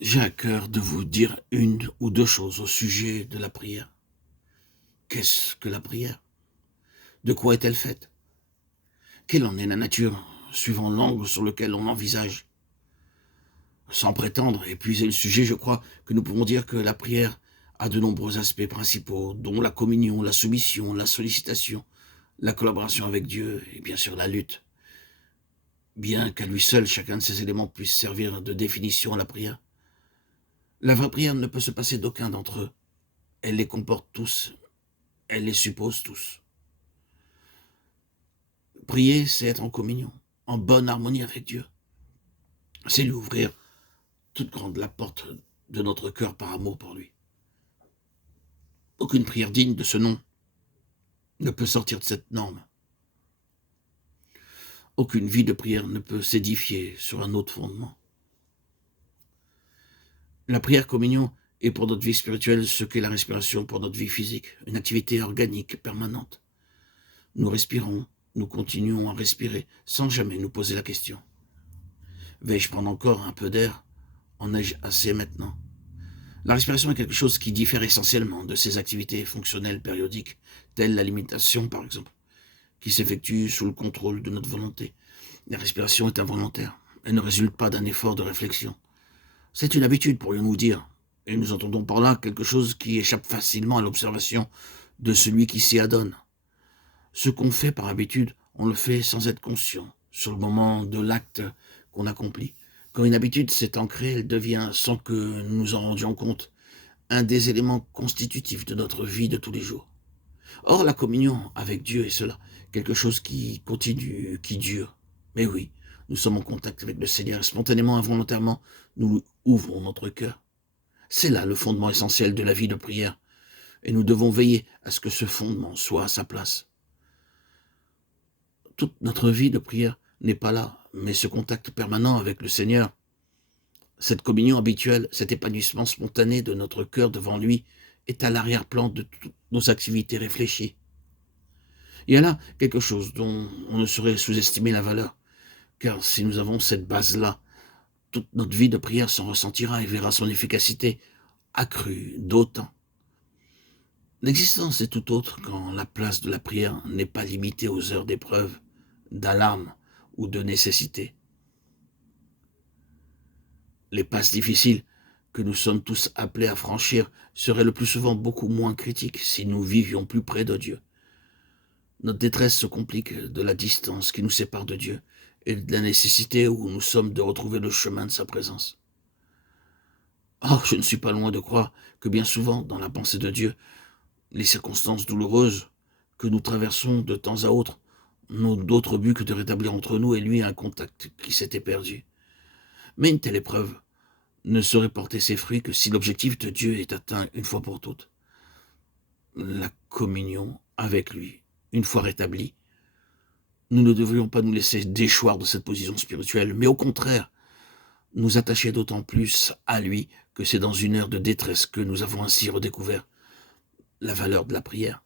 J'ai à cœur de vous dire une ou deux choses au sujet de la prière. Qu'est-ce que la prière? De quoi est-elle faite? Quelle en est la nature, suivant l'angle sur lequel on l'envisage? Sans prétendre épuiser le sujet, je crois que nous pouvons dire que la prière a de nombreux aspects principaux, dont la communion, la soumission, la sollicitation, la collaboration avec Dieu et bien sûr la lutte. Bien qu'à lui seul, chacun de ces éléments puisse servir de définition à la prière, la vraie prière ne peut se passer d'aucun d'entre eux. Elle les comporte tous, elle les suppose tous. Prier, c'est être en communion, en bonne harmonie avec Dieu. C'est lui ouvrir toute grande la porte de notre cœur par amour pour lui. Aucune prière digne de ce nom ne peut sortir de cette norme. Aucune vie de prière ne peut s'édifier sur un autre fondement. La prière communion est pour notre vie spirituelle ce qu'est la respiration pour notre vie physique, une activité organique permanente. Nous respirons, nous continuons à respirer sans jamais nous poser la question. Vais-je prendre encore un peu d'air? En ai-je assez maintenant? La respiration est quelque chose qui diffère essentiellement de ces activités fonctionnelles périodiques, telles l'alimentation par exemple, qui s'effectue sous le contrôle de notre volonté. La respiration est involontaire. Elle ne résulte pas d'un effort de réflexion. C'est une habitude, pourrions-nous dire, et nous entendons par là quelque chose qui échappe facilement à l'observation de celui qui s'y adonne. Ce qu'on fait par habitude, on le fait sans être conscient, sur le moment de l'acte qu'on accomplit. Quand une habitude s'est ancrée, elle devient, sans que nous nous en rendions compte, un des éléments constitutifs de notre vie de tous les jours. Or, la communion avec Dieu est cela, quelque chose qui continue, qui dure. Mais oui, nous sommes en contact avec le Seigneur et spontanément, involontairement, nous ouvrons notre cœur. C'est là le fondement essentiel de la vie de prière, et nous devons veiller à ce que ce fondement soit à sa place. Toute notre vie de prière n'est pas là, mais ce contact permanent avec le Seigneur, cette communion habituelle, cet épanouissement spontané de notre cœur devant lui, est à l'arrière-plan de toutes nos activités réfléchies. Il y a là quelque chose dont on ne saurait sous-estimer la valeur, car si nous avons cette base-là, toute notre vie de prière s'en ressentira et verra son efficacité accrue d'autant. L'existence est tout autre quand la place de la prière n'est pas limitée aux heures d'épreuve, d'alarme ou de nécessité. Les passes difficiles que nous sommes tous appelés à franchir seraient le plus souvent beaucoup moins critiques si nous vivions plus près de Dieu. Notre détresse se complique de la distance qui nous sépare de Dieu et de la nécessité où nous sommes de retrouver le chemin de sa présence. Or, je ne suis pas loin de croire que bien souvent, dans la pensée de Dieu, les circonstances douloureuses que nous traversons de temps à autre n'ont d'autre but que de rétablir entre nous et lui un contact qui s'était perdu. Mais une telle épreuve ne saurait porter ses fruits que si l'objectif de Dieu est atteint une fois pour toutes. La communion avec lui, une fois rétablie, nous ne devrions pas nous laisser déchoir de cette position spirituelle, mais au contraire, nous attacher d'autant plus à lui que c'est dans une heure de détresse que nous avons ainsi redécouvert la valeur de la prière.